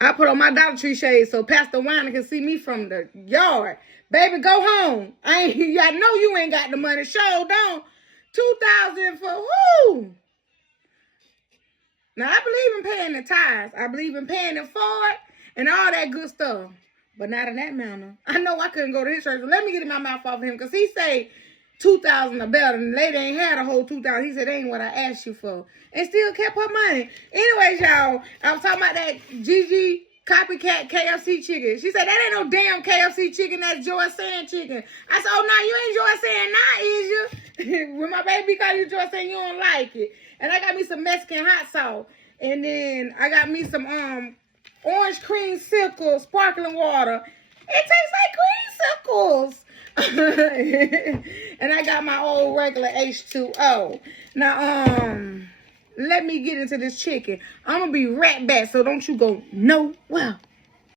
I put on my Dollar Tree shades so Pastor Weiner can see me from the yard. Baby, go home. I know you ain't got the money. Show down. 2,000 for who? Now, I believe in paying the tithes. I believe in paying it forward and all that good stuff. But not in that manner. I know I couldn't go to his church. But let me get in my mouth off of him. Because he say 2,000 or better. And the lady ain't had a whole 2,000. He said, that ain't what I asked you for. And still kept her money. Anyways, y'all, I was talking about that Gigi copycat KFC chicken. She said, that ain't no damn KFC chicken. That's Joy Sand chicken. I said, oh, no, you ain't Joy Sand now, is you? When my baby call you Joy Sand, you don't like it. And I got me some Mexican hot sauce. And then I got me some orange cream sickles, sparkling water. It tastes like creamsicles. And I got my old regular H2O. Now, let me get into this chicken. I'm going to be right back, so don't you go nowhere.